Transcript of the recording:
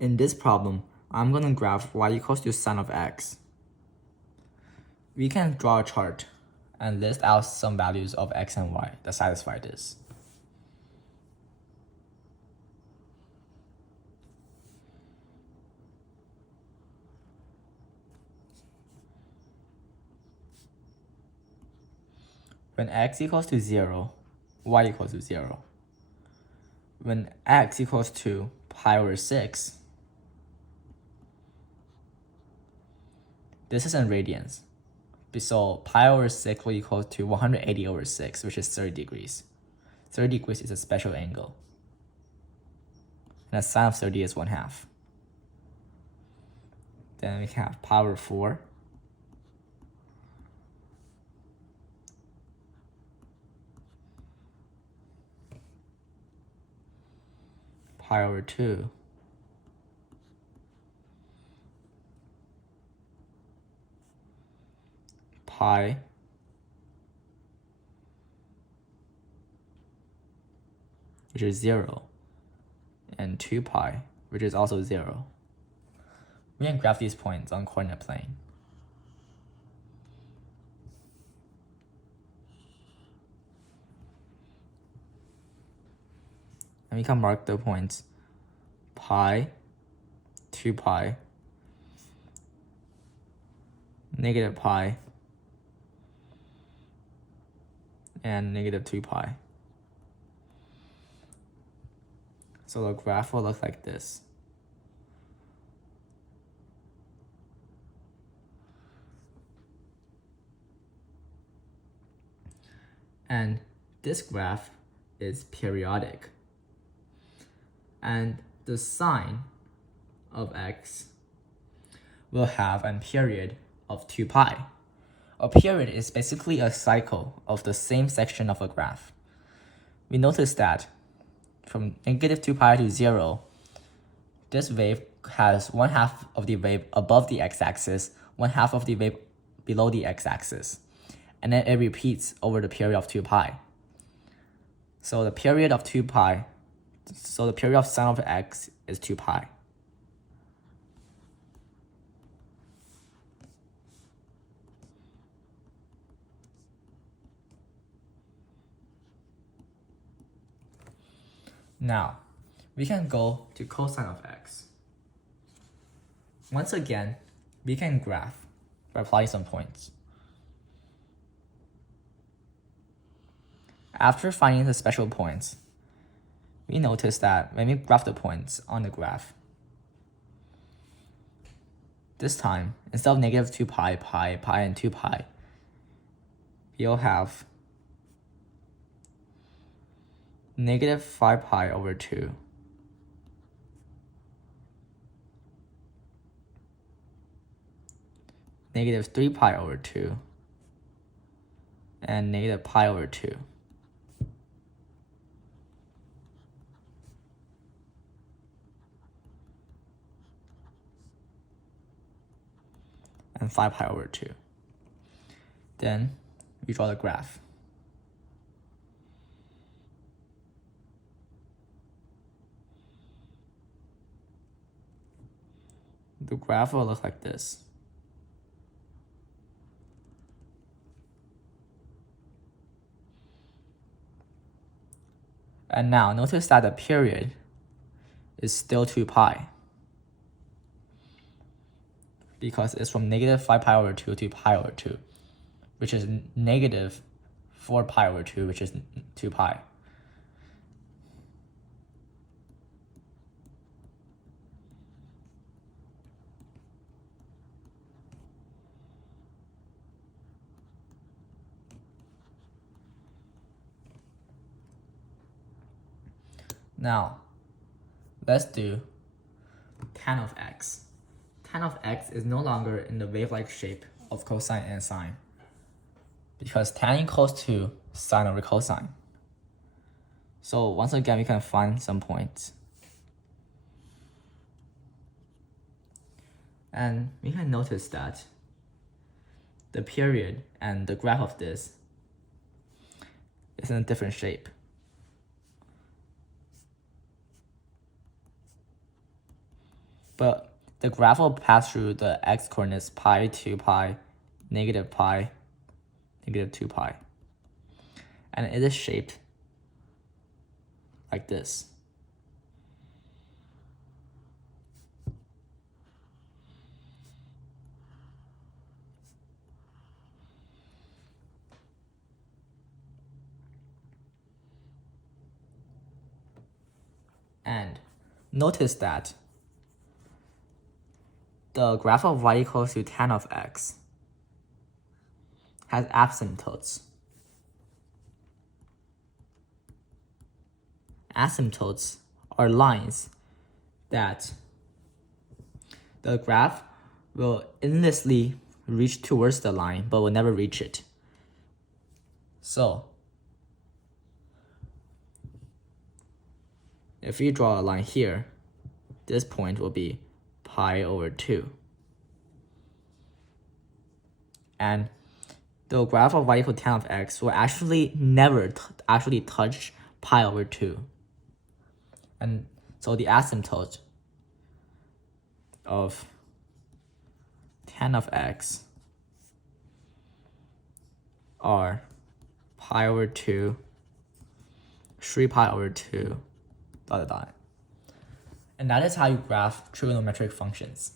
In this problem, I'm going to graph y equals to sine of x. We can draw a chart and list out some values of x and y that satisfy this. When x equals to 0, y equals to 0. When x equals to pi over 6, this is in radians. So pi over 6 will equal to 180 over 6, which is 30 degrees. 30 degrees is a special angle. And the sine of 30 is 1/2. Then we have pi over 4. Pi over 2. Pi which is 0, and 2 pi, which is also 0. We can graph these points on coordinate plane. And we can mark the points pi, 2 pi, negative pi, and negative 2 pi. So the graph will look like this. And this graph is periodic. And the sine of x will have a period of 2 pi. A period is basically a cycle of the same section of a graph. We notice that from negative 2 pi to 0, this wave has 1/2 of the wave above the x-axis, 1/2 of the wave below the x-axis. And then it repeats over the period of 2 pi. So the period of 2 pi, so the period of sine of x is 2 pi. Now, we can go to cosine of x. Once again, we can graph by applying some points. After finding the special points, we notice that when we graph the points on the graph, this time, instead of negative 2 pi, pi, pi, and 2 pi, you'll have negative 5 pi over 2, negative 3 pi over 2, and negative pi over 2. And 5 pi over 2. Then we draw the graph. The graph will look like this. And now notice that the period is still 2 pi. Because it's from negative 5 pi over 2 to pi over 2, which is negative 4 pi over 2, which is 2 pi. Now, let's do tan of x. Tan of x is no longer in the wave-like shape of cosine and sine, because tan equals to sine over cosine. So once again, we can find some points. And we can notice that the period and the graph of this is in a different shape. But the graph will pass through the x coordinates pi, 2 pi, negative pi, negative 2 pi. And it is shaped like this. And notice that the graph of y equals to tan of x has asymptotes. Asymptotes are lines that the graph will endlessly reach towards the line but will never reach it. So if we draw a line here, this point will be pi over 2. And the graph of y equal to tan of x will actually never actually touch pi over 2. And so the asymptote of tan of x are pi over 2, 3 pi over 2, ... And that is how you graph trigonometric functions.